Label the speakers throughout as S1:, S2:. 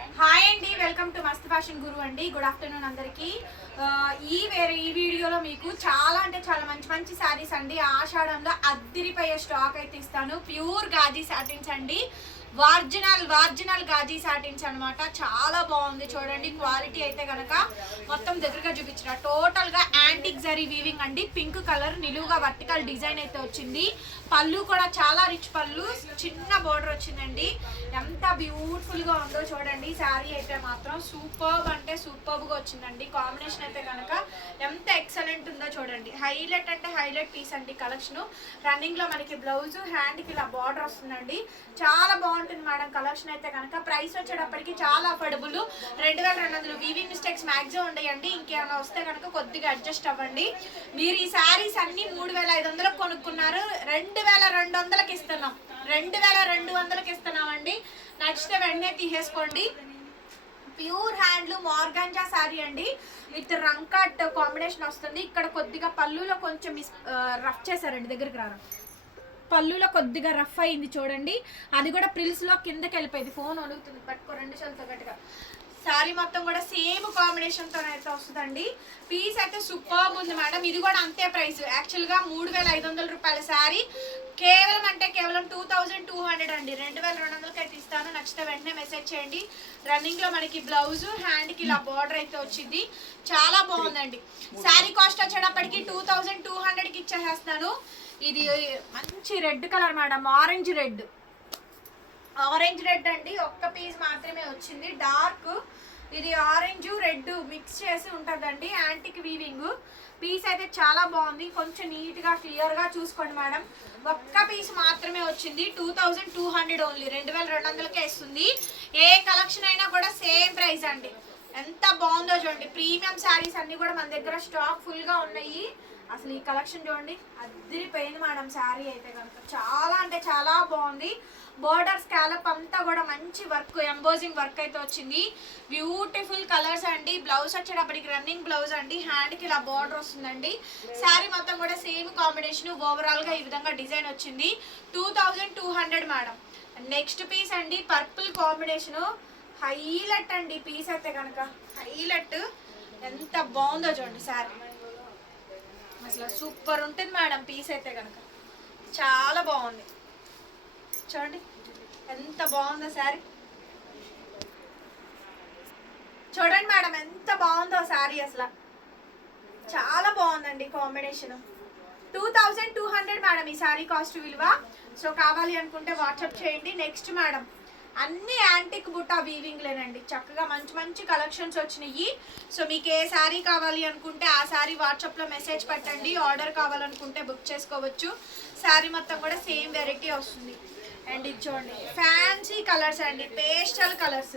S1: Hi అండి welcome to Mast fashion Guru అండి. Good afternoon అందరికి. ఈ వేరే ఈ వీడియోలో మీకు చాలా అంటే చాలా మంచి మంచి శారీస్ అండి. ఆషాఢంలో అద్దిరిపోయే స్టాక్ అయితే ఇస్తాను. ప్యూర్ గాజీ శాటిన్స్ అండి. వార్జినల్ వార్జినల్ గాజీ సాటిన్స్ అనమాట చాలా బాగుంది చూడండి. క్వాలిటీ అయితే కనుక మొత్తం దగ్గరగా చూపించిన. టోటల్గా యాంటిక్ జరీ వీవింగ్ అండి. పింక్ కలర్ నిలువుగా వర్టికల్ డిజైన్ అయితే వచ్చింది. పళ్ళు కూడా చాలా రిచ్ పళ్ళు. చిన్న బోర్డర్ వచ్చిందండి. ఎంత బ్యూటిఫుల్గా ఉందో చూడండి. శారీ అయితే మాత్రం సూపర్బ్ అంటే సూపర్బ్గా వచ్చిందండి. కాంబినేషన్ అయితే కనుక ఎంత ఎక్సలెంట్ ఉందో చూడండి. హైలైట్ అంటే హైలైట్ పీస్ అండి కలెక్షన్ రన్నింగ్లో మనకి బ్లౌజ్ హ్యాండ్కి ఇలా బార్డర్ వస్తుందండి. చాలా బాగుంది. బాగుంటుంది మేడం. కలెక్షన్ అయితే కనుక ప్రైస్ వచ్చేటప్పటికి చాలా అఫోర్డబుల్ రెండు వేల రెండు వందలు వీవింగ్ మిస్టేక్స్ మ్యాక్సిమం ఉండయండి. ఇంకేమైనా వస్తే కనుక కొద్దిగా అడ్జస్ట్ అవ్వండి. మీరు ఈ శారీస్ అన్ని మూడు వేల ఐదు వందలకు కొనుక్కున్నారు. రెండు వేల రెండు వందలకి ఇస్తున్నాం. రెండు వేల రెండు వందలకి ఇస్తున్నామండి. నచ్చితే వెంటనే తీసేసుకోండి. ప్యూర్ హ్యాండ్లూమ్ ఆర్గాంజా శారీ అండి. విత్ రంకట్ కాంబినేషన్ వస్తుంది. ఇక్కడ కొద్దిగా పళ్ళులో కొంచెం రఫ్ చేశారండి. దగ్గరికి రారా. పళ్ళులో కొద్దిగా రఫ్ అయింది చూడండి. అది కూడా ప్రిల్స్లో కిందకి వెళ్ళిపోయింది. ఫోన్ ఒలుగుతుంది పట్టుకో రెండు చేతులతో గట్టిగా. శారీ మొత్తం కూడా సేమ్ కాంబినేషన్తో అయితే వస్తుందండి. పీస్ అయితే సూపర్ ఉంది మేడం ఇది కూడా అంతే ప్రైస్ యాక్చువల్గా మూడు వేల ఐదు వందల రూపాయల శారీ కేవలం అంటే కేవలం టూ థౌజండ్ టూ హండ్రెడ్ అండి. రెండు వేల రెండు వందలకి అయితే ఇస్తాను. నచ్చితే వెంటనే మెసేజ్ చేయండి. రన్నింగ్లో మనకి బ్లౌజ్ హ్యాండ్కి ఇలా బార్డర్ అయితే వచ్చింది. చాలా బాగుందండి. శారీ కాస్ట్ వచ్చేటప్పటికి టూ థౌజండ్ టూ హండ్రెడ్కి ఇచ్చేసేస్తాను ఇది మంచి red colour madam orange red. Orange red అండి ఒక్క పీస్ మాత్రమే వచ్చింది. డార్క్ ఇది ఆరెంజ్ రెడ్ మిక్స్ చేసి ఉంటుందండి యాంటిక్ వీవింగ్. పీస్ అయితే చాలా బాగుంది. కొంచెం నీట్గా క్లియర్గా చూసుకోండి మేడం. ఒక్క పీస్ మాత్రమే వచ్చింది. Two thousand two hundred only. రెండు వేల రెండు వందలకే ఇస్తుంది. ఏ కలెక్షన్ అయినా కూడా సేమ్ ప్రైస్ అండి. ఎంత బాగుందో చూడండి. ప్రీమియం శారీస్ అన్నీ కూడా మన దగ్గర స్టాక్ ఫుల్గా ఉన్నాయి. అసలు ఈ కలెక్షన్ చూడండి అదిరిపోయింది మేడం శారీ అయితే కనుక. చాలా అంటే చాలా బాగుంది. బోర్డర్ స్కాలప్ అంతా కూడా మంచి వర్క్ ఎంబోజింగ్ వర్క్ అయితే వచ్చింది. బ్యూటిఫుల్ కలర్స్ అండి. బ్లౌజ్ వచ్చేటప్పటికి రన్నింగ్ బ్లౌజ్ అండి. హ్యాండ్కి ఇలా బార్డర్ వస్తుందండి. శారీ మొత్తం కూడా సేమ్ కాంబినేషన్ ఓవరాల్గా ఈ విధంగా డిజైన్ వచ్చింది. Two thousand two hundred madam. Next piece అండి పర్పుల్ కాంబినేషను హైలెట్ అండి పీస్ అయితే కనుక. హైలెట్ ఎంత బాగుందో చూడండి శారీ. అసలు సూపర్ ఉంటుంది మేడం పీస్ అయితే కనుక. చాలా బాగుంది. చూడండి ఎంత బాగుందో శారీ. చూడండి మేడం ఎంత బాగుందో శారీ అసలు. చాలా బాగుందండి combination. Two thousand two hundred madam ఈ శారీ కాస్ట్ విలువ. సో కావాలి అనుకుంటే వాట్సాప్ చేయండి. నెక్స్ట్ మేడం అన్ని యాంటిక్ బుట్ట వీవింగ్లేనండి చక్కగా మంచి మంచి కలెక్షన్స్ వచ్చినాయి. సో మీకు ఏ శారీ కావాలి అనుకుంటే ఆ శారీ వాట్సాప్లో మెసేజ్ పెట్టండి. ఆర్డర్ కావాలనుకుంటే బుక్ చేసుకోవచ్చు. శారీ మొత్తం కూడా సేమ్ వెరైటీ వస్తుంది. అండ్ ఇది చూడండి. ఫ్యాన్సీ కలర్స్ అండి. Pastel colours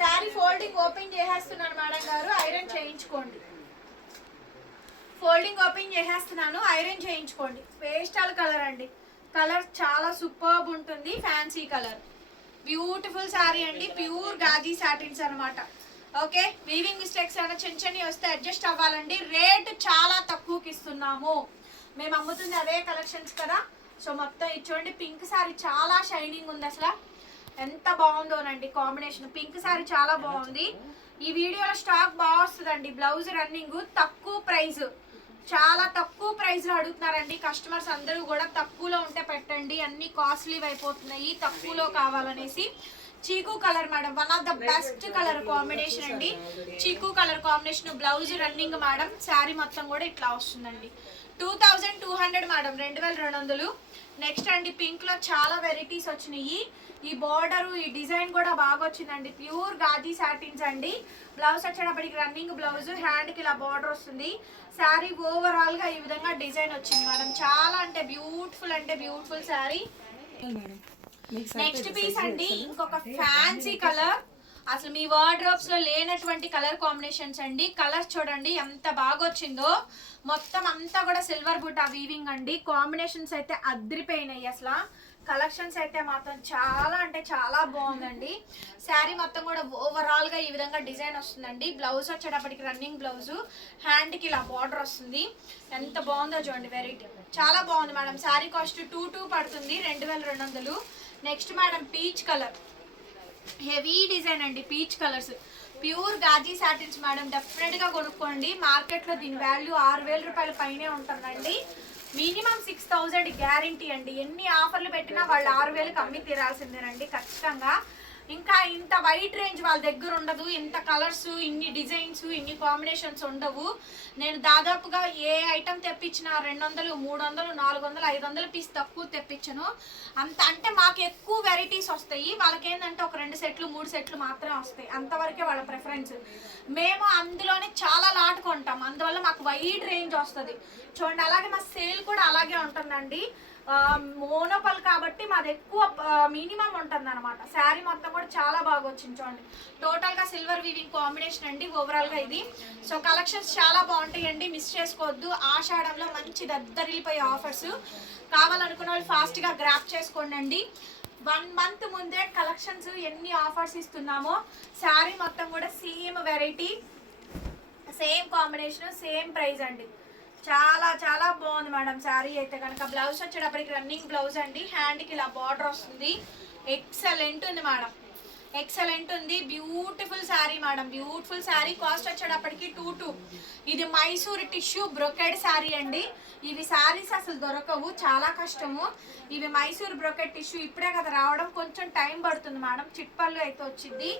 S1: sari folding open చేసేస్తున్నాను మేడం గారు. ఐరన్ చేయించుకోండి. ఫోల్డింగ్ ఓపెన్ చేసేస్తున్నాను. ఐరన్ చేయించుకోండి. పేస్టల్ కలర్ అండి. కలర్ చాలా సూపర్బ్ ఉంటుంది. ఫ్యాన్సీ కలర్ బ్యూటిఫుల్ శారీ అండి. ప్యూర్ గాజీ సాటిన్స్ అనమాట ఓకే వీవింగ్ మిస్టేక్స్ అయినా చిన్న చిన్నవి వస్తే అడ్జస్ట్ అవ్వాలండి. రేట్ చాలా తక్కువకి ఇస్తున్నాము. మేము అమ్ముతుంది అవే కలెక్షన్స్ కదా. సో మొత్తం ఇది చూడండి. పింక్ శారీ చాలా షైనింగ్ ఉంది అసలు. ఎంత బాగుందోనండి కాంబినేషన్ పింక్ శారీ చాలా బాగుంది. ఈ వీడియోలో స్టాక్ బాగా వస్తుందండి. బ్లౌజ్ రన్నింగ్ తక్కువ ప్రైస్ చాలా తక్కువ ప్రైస్లో అడుగుతున్నారండి. కస్టమర్స్ అందరూ కూడా తక్కువలో ఉంటే పెట్టండి. అన్ని కాస్ట్లీ అయిపోతున్నాయి. తక్కువలో కావాలనేసి chikoo colour madam one of the best colour combination అండి. Chikoo colour combination blouse running madam sari మొత్తం కూడా ఇట్లా వస్తుందండి. Two thousand two hundred madam రెండు వేల రెండు వందలు. నెక్స్ట్ అండి పింక్లో చాలా వెరైటీస్ వచ్చినాయి. ఈ బార్డర్ ఈ డిజైన్ కూడా బాగా వచ్చిందండి. ప్యూర్ గాజీ సాటిన్స్ అండి. బ్లౌజ్ వచ్చేటప్పటికి రన్నింగ్ బ్లౌజ్ హ్యాండ్కి ఇలా బార్డర్ వస్తుంది. శారీ ఓవరాల్గా ఈ విధంగా డిజైన్ వచ్చింది మేడం. చాలా అంటే బ్యూటిఫుల్ అంటే బ్యూటిఫుల్ శారీ నెక్స్ట్ పీస్ అండి ఇంకొక ఫ్యాన్సీ కలర్ అసలు మీ వార్డ్రోబ్స్లో లేనటువంటి కలర్ కాంబినేషన్స్ అండి. కలర్స్ చూడండి ఎంత బాగా వచ్చిందో మొత్తం అంతా కూడా సిల్వర్ బుట్ట వీవింగ్ అండి. కాంబినేషన్స్ అయితే అదిరిపోయినాయి అసలు. కలెక్షన్స్ అయితే మాత్రం చాలా అంటే చాలా బాగుందండి. శారీ మొత్తం కూడా ఓవరాల్గా ఈ విధంగా డిజైన్ వస్తుందండి. బ్లౌజ్ వచ్చేటప్పటికి రన్నింగ్ బ్లౌజు హ్యాండ్కి ఇలా బార్డర్ వస్తుంది. ఎంత బాగుందో చూడండి వెరైటీ చాలా బాగుంది madam sari cost two two పడుతుంది రెండు వేల రెండు వందలు. Next madam peach colour heavy design అండి peach colours. Pure gaji satins madam డెఫినెట్గా కొనుక్కోండి. మార్కెట్లో దీని వాల్యూ ఆరు వేల రూపాయల పైనే ఉంటుందండి. మినిమం సిక్స్ థౌజండ్ గ్యారంటీ అండి. ఎన్ని ఆఫర్లు పెట్టినా వాళ్ళు ఆరు వేలకు అమ్మి తీరాల్సిందేనండి ఖచ్చితంగా. ఇంకా ఇంత వైట్ రేంజ్ వాళ్ళ దగ్గర ఉండదు. ఇంత కలర్స్ ఇన్ని డిజైన్స్ ఇన్ని కాంబినేషన్స్ ఉండవు. నేను దాదాపుగా ఏ ఐటమ్ తెప్పించినా రెండు వందలు మూడు వందలు నాలుగు వందలు ఐదు వందలు పీస్ తక్కువ తెప్పించను. అంత అంటే మాకు ఎక్కువ వెరైటీస్ వస్తాయి. వాళ్ళకేంటంటే ఒక రెండు సెట్లు మూడు సెట్లు మాత్రమే వస్తాయి. అంతవరకే వాళ్ళ ప్రిఫరెన్స్ మేము అందులోనే చాలా లాట్ కొంటాం. అందువల్ల మాకు వైడ్ రేంజ్ వస్తుంది. చూడండి అలాగే మా సేల్ కూడా అలాగే ఉంటుందండి. మోనోపల్ కాబట్టి మాది ఎక్కువ మినిమం ఉంటుంది అనమాట శారీ మొత్తం కూడా చాలా బాగా వచ్చింది చూడండి. టోటల్గా సిల్వర్ వీవింగ్ కాంబినేషన్ అండి ఓవరాల్గా ఇది. సో కలెక్షన్స్ చాలా బాగుంటాయండి మిస్ చేసుకోవద్దు. ఆషాఢంలో మంచి దద్దరిల్లిపోయే ఆఫర్స్. కావాలనుకున్న వాళ్ళు ఫాస్ట్గా గ్రాప్ చేసుకోండి వన్ మంత్ ముందే కలెక్షన్స్ ఎన్ని ఆఫర్స్ ఇస్తున్నామో శారీ మొత్తం కూడా same variety same combination same price అండి. చాలా చాలా బాగుంది మేడం శారీ అయితే కనుక. బ్లౌజ్ వచ్చేటప్పటికి రన్నింగ్ బ్లౌజ్ అండి. హ్యాండ్కి ఇలా బార్డర్ వస్తుంది. ఎక్సలెంట్ ఉంది మేడం. ఎక్సలెంట్ ఉంది. Beautiful sari madam beautiful sari cost వచ్చేటప్పటికి టూ టూ ఇది మైసూర్ టిష్యూ బ్రొకెడ్ శారీ అండి. ఇవి శారీస్ అసలు దొరకవు. చాలా కష్టము. ఇవి మైసూర్ బ్రొకెడ్ టిష్యూ ఇప్పుడే కదా రావడం. కొంచెం టైం పడుతుంది మేడం చిట్పల్లు అయితే వచ్చింది.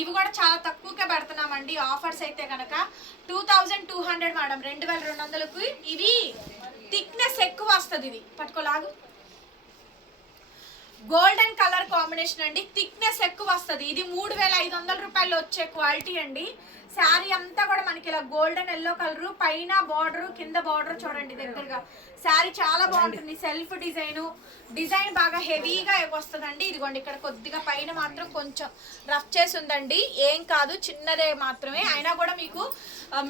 S1: ఇవి కూడా చాలా తక్కువకే పెడుతున్నామండి. ఆఫర్స్ అయితే కనుక two thousand two hundred madam రెండు వేల రెండు వందలకు ఇవి. థిక్నెస్ ఎక్కువ వస్తుంది ఇది. పట్టుకోలాగు. గోల్డెన్ కలర్ కాంబినేషన్ అండి. థిక్నెస్ ఎక్కువ వస్తుంది. ఇది మూడు వేల ఐదు వందల రూపాయలు వచ్చే క్వాలిటీ అండి. శారీ అంతా కూడా మనకి ఇలా గోల్డెన్ ఎల్లో కలర్ పైన బార్డర్ కింద బార్డర్ చూడండి దగ్గరగా. శారీ చాలా బాగుంటుంది. Self design. డిజైన్ బాగా హెవీగా వస్తుందండి. ఇదిగోండి ఇక్కడ కొద్దిగా పైన మాత్రం కొంచెం రఫ్ చేసి ఉందండి. ఏం కాదు చిన్నదే మాత్రమే. అయినా కూడా మీకు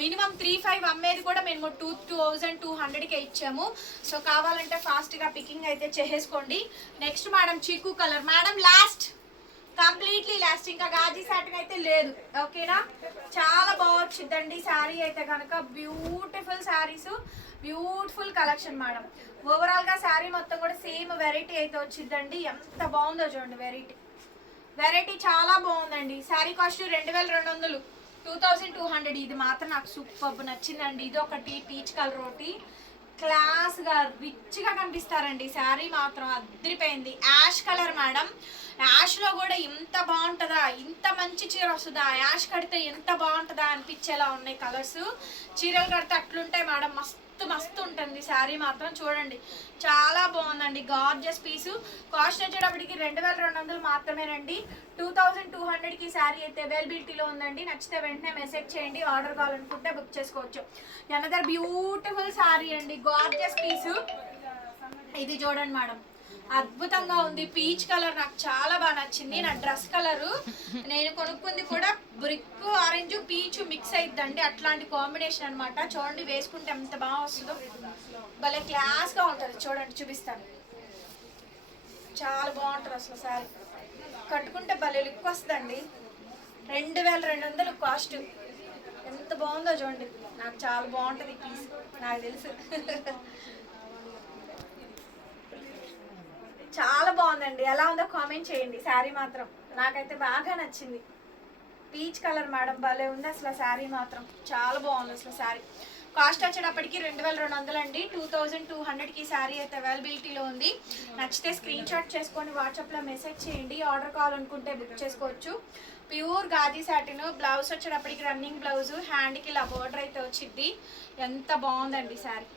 S1: మినిమం త్రీ ఫైవ్ అమ్మేది కూడా మేము టూ థౌజండ్ టూ హండ్రెడ్కే ఇచ్చాము. సో కావాలంటే ఫాస్ట్గా పికింగ్ అయితే చేసేసుకోండి. Next madam chikoo colour madam last completely last ఇంకా గాజీ సాటిన్ అయితే లేదు. ఓకేనా? చాలా బాగా వచ్చిందండి శారీ అయితే కనుక. Beautiful saris beautiful collection madam ఓవరాల్గా శారీ మొత్తం కూడా సేమ్ వెరైటీ అయితే వచ్చిందండి. ఎంత బాగుందో చూడండి వెరైటీ వెరైటీ చాలా బాగుందండి. శారీ కాస్ట్ రెండు వేల రెండు వందలు. Two thousand two hundred. ఇది మాత్రం నాకు సూపర్ నచ్చిందండి. ఇది ఒకటి పీచ్ కలర్ ఒకటి. క్లాస్గా రిచ్గా కనిపిస్తారండి. శారీ మాత్రం అద్దరిపోయింది యాష్ కలర్ మేడం. యాష్లో కూడా ఇంత బాగుంటుందా? ఇంత మంచి చీర వస్తుందా? యాష్ కడితే ఎంత బాగుంటుందా అనిపించేలా ఉన్నాయి కలర్స్. చీరలు కడితే అట్లుంటాయి మేడం. మస్తు మస్తు మస్తు ఉంటుంది. శారీ మాత్రం చూడండి. చాలా బాగుందండి. గార్జెస్ పీసు కాస్ట్ వచ్చేటప్పటికి రెండు వేల రెండు వందలు మాత్రమేనండి. టూ థౌజండ్ టూ హండ్రెడ్కి శారీ అయితే అవైలబిలిటీలో ఉందండి. నచ్చితే వెంటనే మెసేజ్ చేయండి. ఆర్డర్ కావాలనుకుంటే బుక్ చేసుకోవచ్చు. ఎనదర్ బ్యూటిఫుల్ శారీ అండి. గార్జెస్ పీసు ఇది చూడండి మేడం అద్భుతంగా ఉంది. పీచ్ కలర్ నాకు చాలా బాగా నచ్చింది. నా డ్రెస్ కలర్ నేను కొనుక్కుంది కూడా బ్రిక్ ఆరెంజ్ పీచ్ మిక్స్ అయిద్దండి. అట్లాంటి కాంబినేషన్ అనమాట చూడండి వేసుకుంటే ఎంత బాగా వస్తుందో. భలే క్లాస్గా ఉంటుంది. చూడండి చూపిస్తాను. చాలా బాగుంటుంది అసలు సారీ కట్టుకుంటే భలే లుక్ వస్తుందండి. రెండు వేల రెండు వందలు కాస్ట్ ఎంత బాగుందో చూడండి. నాకు చాలా బాగుంటుంది పీస్ నాకు తెలుసు చాలా బాగుందండి. ఎలా ఉందో కామెంట్ చేయండి. శారీ మాత్రం నాకైతే బాగా నచ్చింది. పీచ్ కలర్ మేడం భలే ఉంది అసలు శారీ మాత్రం. చాలా బాగుంది అసలు శారీ. కాస్ట్ వచ్చేటప్పటికి రెండు వేల రెండు వందలు అండి. టూ థౌజండ్ టూ హండ్రెడ్కి శారీ అయితే అవైలబిలిటీలో ఉంది. నచ్చితే స్క్రీన్ షాట్ చేసుకొని వాట్సాప్లో మెసేజ్ చేయండి. ఆర్డర్ కావాలనుకుంటే బుక్ చేసుకోవచ్చు. ప్యూర్ గాది సాటిన్ బ్లౌజ్ వచ్చేటప్పటికి రన్నింగ్ బ్లౌజ్ హ్యాండ్కి ఇలా బోర్డర్ అయితే వచ్చింది ఎంత బాగుందండి శారీ.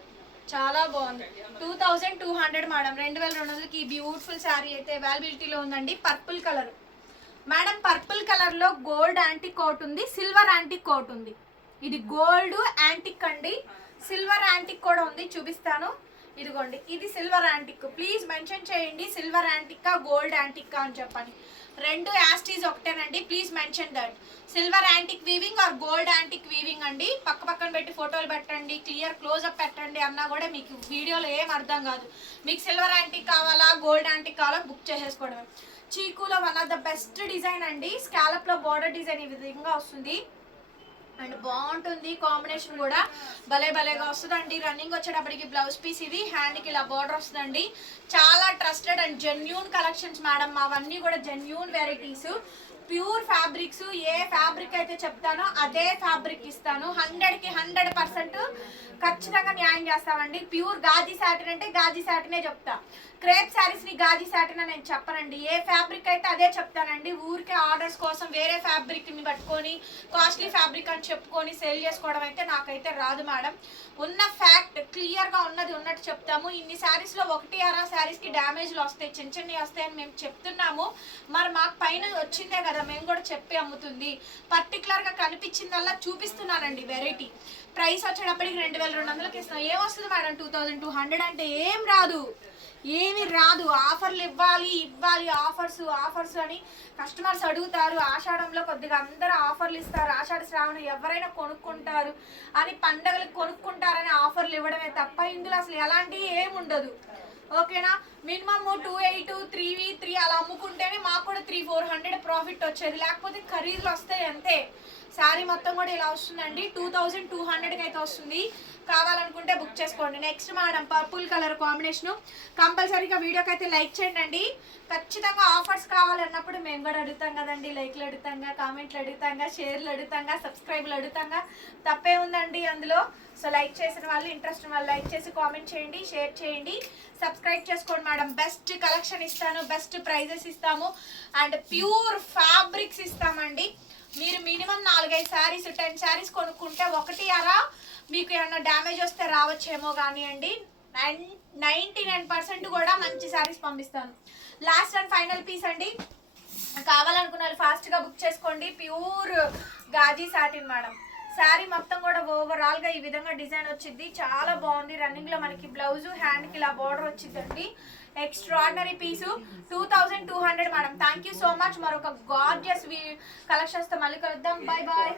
S1: చాలా బాగుంది. Two thousand two hundred madam. రెండు వేల రెండు వందలకి బ్యూటిఫుల్ శారీ అయితే అవైలబిలిటీలో ఉందండి. పర్పుల్ కలర్ మేడం పర్పుల్ కలర్లో గోల్డ్ యాంటిక్ కోట్ ఉంది సిల్వర్ యాంటిక్ కోట్ ఉంది. ఇది గోల్డ్ యాంటిక్ అండి. సిల్వర్ యాంటిక్ కూడా ఉంది చూపిస్తాను. ఇదిగోండి ఇది సిల్వర్ యాంటిక్ ప్లీజ్ మెన్షన్ చేయండి సిల్వర్ యాంటిక్కా గోల్డ్ యాంటిక్కా అని చెప్పని. రెండు యాస్టీస్ ఒకటేనండి please mention that silver antique weaving or gold antique weaving అండి పక్క పక్కన పెట్టి ఫోటోలు పెట్టండి క్లియర్ క్లోజ్అప్ పెట్టండి అన్నా కూడా మీకు వీడియోలో ఏం అర్థం కాదు. మీకు సిల్వర్ యాంటిక్ కావాలా గోల్డ్ యాంటిక్ కావాలా బుక్ చేసేసుకోవడమే. చీకులో one of the best design అండి స్కాలప్లో బార్డర్ డిజైన్ ఈ విధంగా వస్తుంది. అండ్ బాగుంటుంది కాంబినేషన్ కూడా. భలే భలేగా వస్తుందండి. రన్నింగ్ వచ్చేటప్పటికి బ్లౌజ్ పీస్ ఇది. హ్యాండ్కి ఇలా బార్డర్ వస్తుందండి. చాలా trusted and genuine collections madam అవన్నీ కూడా జెన్యూన్ వెరైటీస్ ప్యూర్ ఫ్యాబ్రిక్స్ ఏ ఫ్యాబ్రిక్ అయితే చెప్తానో అదే ఫ్యాబ్రిక్ ఇస్తాను. హండ్రెడ్కి హండ్రెడ్ పర్సెంట్ ఖచ్చితంగా న్యాయం చేస్తామండి. ప్యూర్ గాజీ సాటిన్ అంటే గాజీ సాటినే చెప్తా. క్రేప్ శారీస్ని గాజీ సాటిన్ అని నేను చెప్పనండి. ఏ ఫ్యాబ్రిక్ అయితే అదే చెప్తానండి. ఊరికే ఆర్డర్స్ కోసం వేరే ఫ్యాబ్రిక్ని పట్టుకొని కాస్ట్లీ ఫ్యాబ్రిక్ అని చెప్పుకొని సేల్ చేసుకోవడం అయితే నాకైతే రాదు మేడం. ఉన్న ఫ్యాక్ట్ క్లియర్గా ఉన్నది ఉన్నట్టు చెప్తాము. ఇన్ని శారీస్లో ఒకటి అరా శారీస్కి డ్యామేజ్లు వస్తాయి చిన్న చిన్నవి వస్తాయని మేము చెప్తున్నాము. మరి మాకు పైన వచ్చిందే కదా మేము కూడా చెప్పి అమ్ముతుంది. పర్టికులర్గా కనిపించిందల్లా చూపిస్తున్నానండి వెరైటీ ప్రైస్ వచ్చేటప్పటికి రెండు వేల రెండు వందలకి ఇస్తున్నాం. ఏం వస్తుంది madam? Two thousand two hundred అంటే ఏం రాదు. ఏమి రాదు. ఆఫర్లు ఇవ్వాలి ఇవ్వాలి ఆఫర్స్ ఆఫర్స్ అని కస్టమర్స్ అడుగుతారు. ఆషాఢంలో కొద్దిగా అందరూ ఆఫర్లు ఇస్తారు. ఆషాఢ శ్రావణం ఎవరైనా కొనుక్కుంటారు అని పండగలకు కొనుక్కుంటారని ఆఫర్లు ఇవ్వడమే తప్ప ఇందులో అసలు ఎలాంటివి ఏమి ఉండదు ఓకేనా? మినిమమ్ టూ ఎయిట్ త్రీ వి త్రీ అలా అమ్ముకుంటేనే మాకు కూడా త్రీ ఫోర్ హండ్రెడ్ ప్రాఫిట్ వచ్చేది. లేకపోతే ఖరీదులు వస్తాయి అంతే. శారీ మొత్తం కూడా ఇలా వస్తుందండి. టూ థౌజండ్ టూ హండ్రెడ్కి అయితే వస్తుంది. కావాలనుకుంటే బుక్ చేసుకోండి. Next madam purple colour combination. కంపల్సరీగా వీడియోకి అయితే లైక్ చేయండి ఖచ్చితంగా ఆఫర్స్ కావాలన్నప్పుడు మేము కూడా అడుగుతాం కదండి. లైక్లు అడుగుతాంగా కామెంట్లు అడుగుతాంగా షేర్లు అడుగుతాంగా సబ్స్క్రైబ్లు అడుగుతాంగా. తప్పే ఉందండి అందులో. సో లైక్ చేసిన వాళ్ళు ఇంట్రెస్ట్ ఉన్న వాళ్ళు లైక్ చేసి కామెంట్ చేయండి షేర్ చేయండి. సబ్స్క్రైబ్ చేసుకోండి మేడం బెస్ట్ కలెక్షన్ ఇస్తాను బెస్ట్ ప్రైజెస్ ఇస్తాము. అండ్ ప్యూర్ ఫ్యాబ్రిక్స్ ఇస్తామండి. మీరు మినిమం నాలుగైదు శారీస్ టెన్ శారీస్ కొనుక్కుంటే ఒకటి అలా మీకు ఏమన్నా డ్యామేజ్ వస్తే రావచ్చేమో కానివ్వండి నైంటీ నైన్ పర్సెంట్ కూడా మంచి శారీస్ పంపిస్తాను. లాస్ట్ అండ్ ఫైనల్ పీస్ అండి. కావాలనుకున్న వాళ్ళు ఫాస్ట్గా బుక్ చేసుకోండి. Pure gaji satin madam sari మొత్తం కూడా ఓవరాల్గా ఈ విధంగా డిజైన్ వచ్చింది. చాలా బాగుంది. రన్నింగ్లో మనకి బ్లౌజ్ హ్యాండ్కి ఇలా బోర్డర్ వచ్చిందండి. Extraordinary piece two thousand two hundred madam thank you so much మరొక గార్జియస్ కలెక్షన్స్తో మళ్ళీ కలుద్దాం. Bye bye